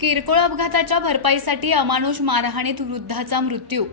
किरकोळ अपघाताच्या भरपाईसाठी अमानुष मारहाणीत वृद्धाचा मृत्यू.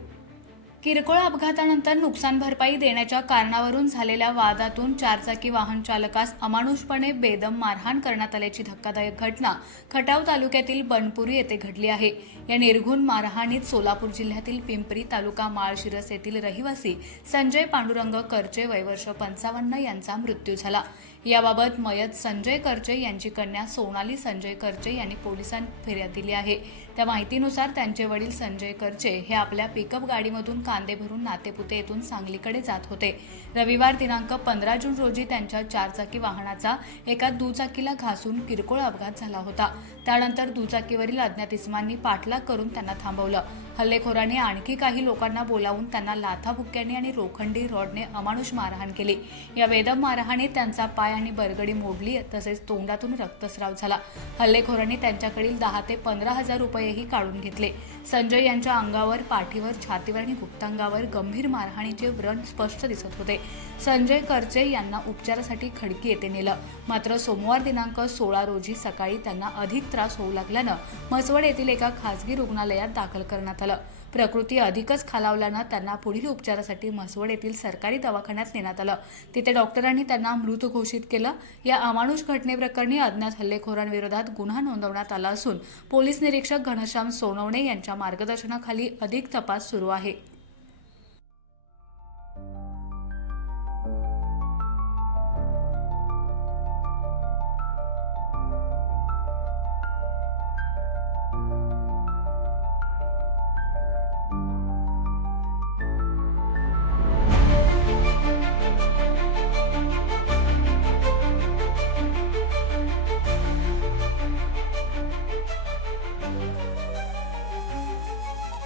किरकोळ अपघातानंतर नुकसान भरपाई देण्याच्या कारणावरून झालेल्या वादातून चारचाकी वाहन चालकास अमानुषपणे बेदम मारहाण करण्यात आल्याची धक्कादायक घटना खटाव तालुक्यातील बनपुरी येथे घडली आहे. या निर्घुण मारहाणीत सोलापूर जिल्ह्यातील पिंपरी तालुका माळशिरस येथील रहिवासी संजय पांडुरंग करचे वयवर्ष पंचावन्न यांचा मृत्यू झाला. याबाबत मयत संजय करचे यांची कन्या सोनाली संजय करचे यांनी पोलिसांत फिर्याद दिली आहे. त्या माहितीनुसार त्यांचे वडील संजय करचे हे आपल्या पिकअप गाडीमधून कांदे भरून नातेपुते येथून सांगलीकडे जात होते. रविवार दिनांक पंधरा जून रोजी त्यांच्या चारचाकी वाहनाचा एका दुचाकीला घासून किरकोळ अपघात झाला होता. त्यानंतर दुचाकीवरील अज्ञात इस्मांनी पाठलाग करून त्यांना थांबवलं. हल्लेखोरांनी आणखी काही लोकांना बोलावून त्यांना लाथाबुक्क्याने आणि रोखंडी रॉडने अमानुष मारहाण केली. या वेदम मारहाणीत त्यांचा पाय आणि बरगडी मोडली तसेच तोंडातून रक्तस्राव झाला. हल्लेखोरांनी त्यांच्याकडील दहा ते पंधरा हजार रुपयेही काढून घेतले. संजय यांच्या अंगावर पाठीवर छातीवर आणि गुप्तांगावर गंभीर मारहाणीचे व्रण स्पष्ट दिसत होते. संजय करचे यांना उपचारासाठी खडकी येथे नेलं. मात्र सोमवार दिनांक सोळा रोजी सकाळी त्यांना अधिक त्रास होऊ लागल्यानं म्हसवड येथील एका खासगी रुग्णालयात दाखल करण्यात आलं. प्रकृती अधिकच खालावल्यानं त्यांना पुढील उपचारासाठी म्हसवड येथील सरकारी दवाखान्यात नेण्यात आलं. तिथे डॉक्टरांनी त्यांना मृत घोषित केलं. या अमानुष घटनेप्रकरणी अज्ञात हल्लेखोरांविरोधात गुन्हा नोंदवण्यात आला असून पोलीस निरीक्षक घनश्याम सोनवणे यांच्या मार्गदर्शनाखाली अधिक तपास सुरू आहे.